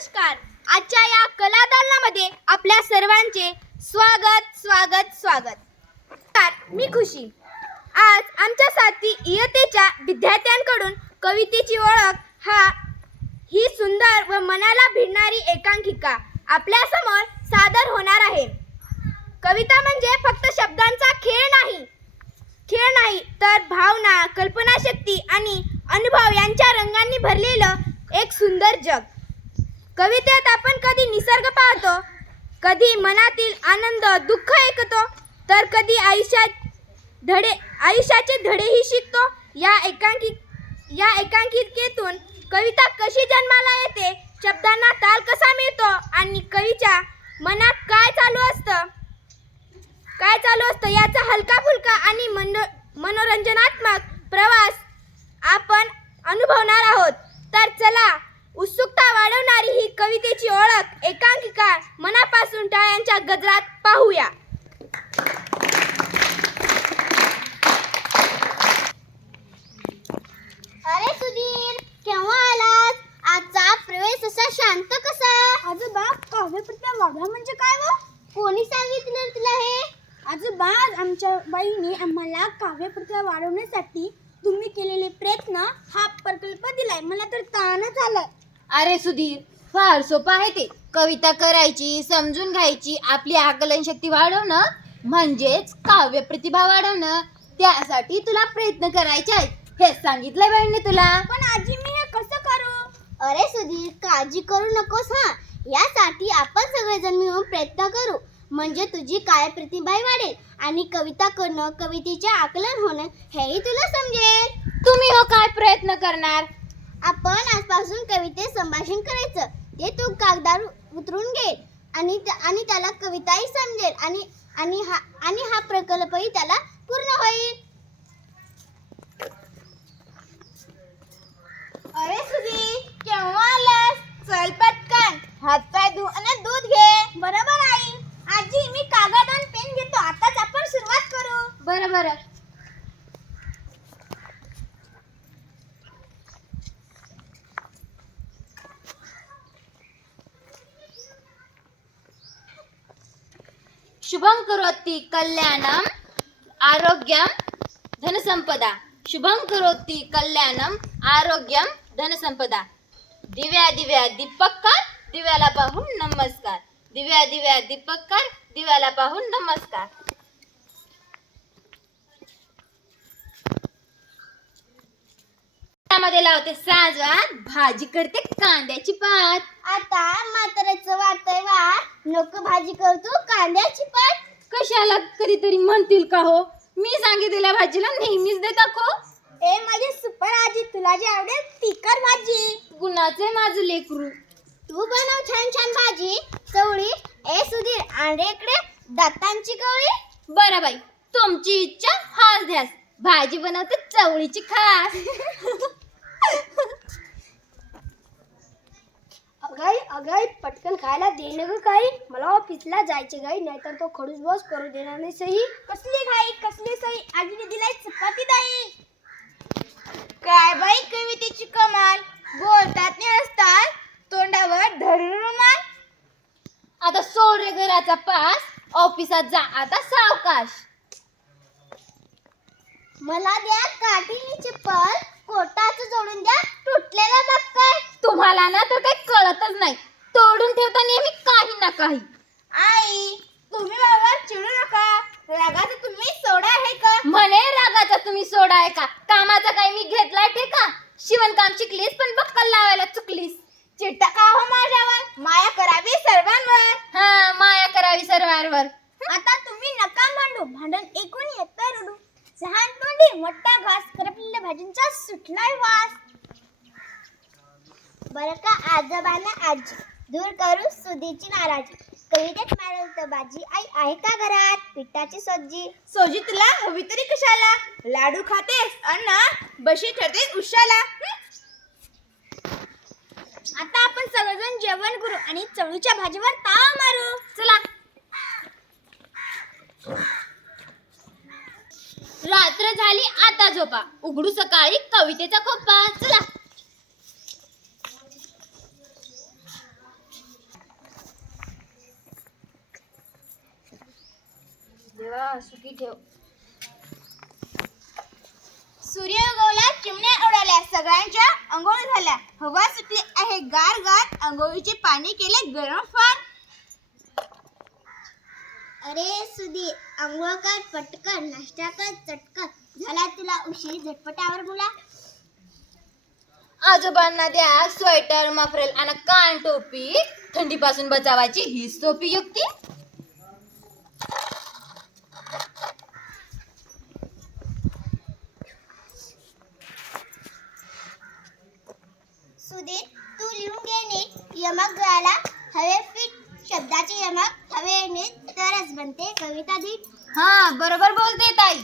नमस्कार. आजच्या या कलादालनामध्ये आपल्या सर्वांचे स्वागत स्वागत स्वागत. मी खुशी. आज आमच्या साथी इयतेच्या विद्यार्थ्यांकडून कवितेची ओळख हा ही सुंदर व मनाला भिडणारी एकांकिका आपल्यासमोर सादर होणार आहे. कविता म्हणजे फक्त शब्दांचा खेळ नाही. खेळ नाही तर भावना कल्पनाशक्ती आणि अनुभव यांच्या रंगांनी भरलेलं एक सुंदर जग. कवितेत आपण कधी निसर्ग पाहतो कधी मनातील आनंद दुःख ऐकतो तर कधी आयुष्यात धडे आयुष्याचे धडेही शिकतो. या एकांकी या एकांकिकेतून कविता कशी जन्माला येते शब्दांना ताल कसा मिळतो आणि कवीच्या मनात काय चालू असतं? काय चालू असतं याचा हलका फुलका आणि मनो मनोरंजनात्मक प्रवास आपण अनुभवणार आहोत. तर चला उत्सुकता वाढवणारी ही कवितेची ओळख एकांकिका मनापासून टाळ्यांच्या गजरात पाहूया. अरे सुधीर केव्हा आलास? आजचा प्रवेश असा शांत कसा? आजोबा काव्यप्रत्या वाघा म्हणजे काय व? कोणी सांगितलं तुला हे? आजोबा आमच्या बाईने आम्हाला काव्यप्रत्या वाढवण्यासाठी तुम्ही केलेले प्रयत्न हा प्रकल्प दिलाय. मला तर ताणच आलाय अरे सुधीर फार सोपं आहे ते. कविता करायची समजून घ्यायची आपली आकलन शक्ती वाढवणं म्हणजेच काव्य प्रतिभा वाढवणं. त्यासाठी तुला प्रयत्न करायचे आहेत. हेच सांगितलं बहिणी तुला. पण आजी मी हे कसं करू? अरे सुधीर काळजी करू नकोस हा. यासाठी आपण सगळेजण मिळून प्रयत्न करू. म्हणजे तुझी काय प्रतिभाही वाढेल आणि कविता करणं कवितेचे आकलन होणं हेही तुला समजेल. तुम्ही हो काय प्रयत्न करणार? आपण आजपासून कविते संभाषण करायचं. ते तू कागदावर उतरून घे आणि आणि त्याला कविताही समजेल आणि आणि हा आणि हा प्रकल्पही त्याला पूर्ण होईल अरे सुधी केव्हा आलास चल पटकन हात पाय धु आणि दूध घे बरोबर आई आजी मी कागद आणि पेन घेतो आताच आपण सुरुवात करू बरं बरं शुभं करोति कल्याणम आरोग्यम धनसंपदा शुभं करोति कल्याणम आरोग्यम धनसंपदा दिव्या दिव्या दीपककार दिव्याला पाहून नमस्कार। दिव्या दिव्या दीपककार दिव्याला पाहून नमस्कार। त्यामध्ये लावते साजवात भाजी करते कांद्याची पात. आता म्हाताऱ्याचं वाटतंय वा. नको भाजी करतो कांद्याची पात. कशाला कधीतरी म्हणतील का हो? मी सांगितलेल्या भाजीला नेहमीच देता को. ए माझी सुपर आजी तुला जे आवडेल ती कर भाजी. गुणाचे माझं लेकरू. तू बनव छान छान भाजी. चवळी ए सुधीर आणि इकडे दातांची कवळी बरं बाई तुमची इच्छा हाच ध्यास भाजी बनवते चवळीची खास. अगाई अगाई पटकन खायला दे ना ग काही. मला ऑफिसला जायचे गाई नाहीतर तो खडूस बॉस करू देणार नाही सही. कसली घाई कसली सही? आजीने दिलाय चपाती दाई. काय बाई कवितेची कमाल. बोलतात नाही असतात. तोंडावर धरून रुमाल. आता सोड रे घराचा पास. ऑफिसात जा. आता सावकाश. मला द्या काठीनी चप्पल कोटाचं जोडून द्या तुटलेला बक्कल तुम्हाला ना तर काही कळतच नाही. तोडून ठेवता नेहमी काही ना काही. आई तुम्ही बाबा चिडू नका. रागाचं तुम्ही सोडा आहे का? म्हणे रागाचा तुम्ही सोडा आहे का? कामाचा काही मी घेतलाय ठेका शिवणकाम शिकलीस पण बक्कल लावायला चुकलीस. चिट्टा का हो माझ्यावर. माया करावी सर्वांवर. हा माया करावी सर्वांवर. आता तुम्ही नका मांडू. भांडण ऐकून येतंय रडू लहान तोंडी मोठा घास करपलेल्या भाजींचा सुटलाय वास. बरं का आजोबांना आजी दूर करू सुधीची नाराजी. कवितेत मारल तर बाजी आई आहे का घरात? पिठाची सज्जी सोजी तुला हवी तरी कशाला? लाडू खातेस अण्णा बशी ठरतेस उशाला? आता आपण सगळेजण जेवण करू आणि चवळीच्या भाजीवर ताव मारू. चला. रात्र झाली आता झोपा. उघडू सकाळी कवितेचा खोपा. चला. सूर्य उगवला चिमण्या उडाल्या. सगळ्यांच्या अंघोळ झाल्या. हवा सुटली आहे गार गार अंघोळीचे पाणी केले गरम फार. अरे सुधीर अंघोळ कर पटकन नाश्ता कर चटकन. झाला तुला उशीर झटपटावर मुला. आजोबांना द्या स्वेटर मफरेल आणि कान टोपी. थंडीपासून बचावायची ही सोपी युक्ती. सुधीर तू लिहून घे नीट. यमक गायला हवे फिट. शब्दाचे यमक हवे नीट. तरच बनते कविता धीट हा बरोबर बोलते ताई.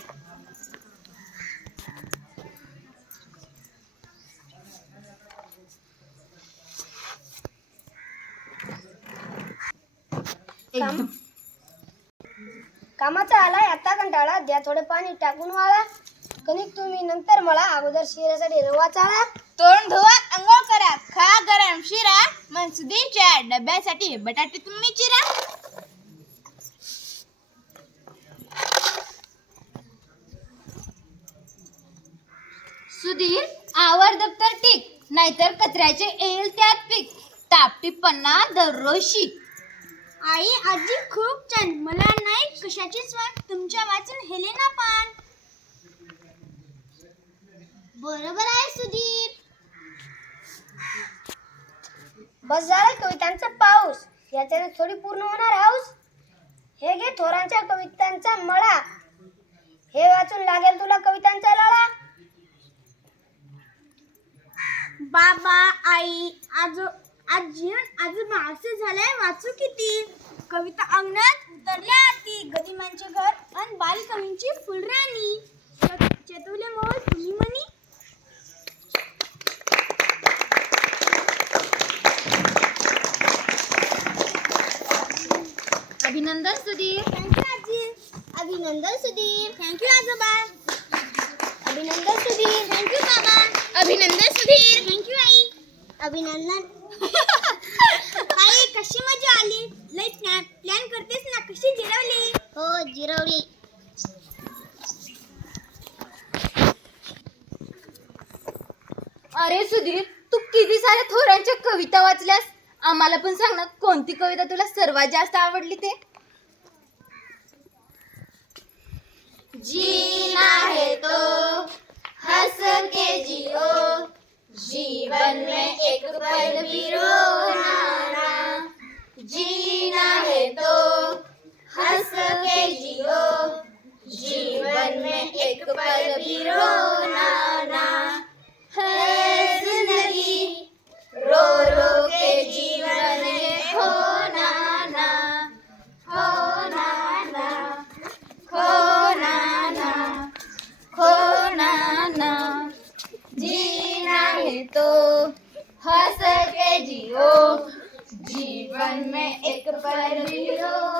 एकदम कामाचा आलाय आता कंटाळा. द्या थोडे पाणी टाकून वाळा. कणिक तुम्ही नंतर मला अगोदर शिरासाठी रवा चाळा. तोंड धुवा अंघोळ करा. खा गरम शिरा. मन सुधीरच्या डब्यासाठी बटाटे तुम्ही चिरा. सुधीर आवर दप्तर टिक नाहीतर कचऱ्याचे येईल त्यात पीक. टापटीपणा दररोज शिक आई आजी खूप छान. मला नाही कशाचीच वाट तुमच्या वाचून हेले ना पान. बरोबर आहे सुधीर बस झाला कवितांचा पाऊस. याच्याने थोडी पूर्ण होणार हाऊस. हे घे थोरांच्या कवितांचा मळा. हे वाचून लागेल तुला कवितांचा लळा. बाबा आई आजो आजी आजोबा असे झालंय. वाचू किती? कविता अंगणात उतरल्या आती गदिमांचे घर अन बालकवींची फुलराणी. चेतवले मोळ तुम्ही म्हणी अभिनंदन सुधीर. थँक्यू आजी. अभिनंदन सुधीर. थँक्यू आजोबा. अभिनंदन सुधीर. थँक्यू बाबा. अभिनंदन सुधीर. थँक्यू आई. अभिनंदन. आई कशी मजा आली? प्लॅन प्लॅन करतेस ना कशी जिरवली? हो जिरवली. अरे सुधीर तू किती साऱ्या थोरांच्या कविता वाचल्यास? आम्हाला पण सांग ना कोणती कविता तुला सर्वात जास्त आवडली ते जीना है तो हंस के जियो जीवन में एक पल भी रोना जीना है तो हंस के जियो। जीवन में एक पल भी रोना तो। हंस के जियो। जीवन में एक पल हो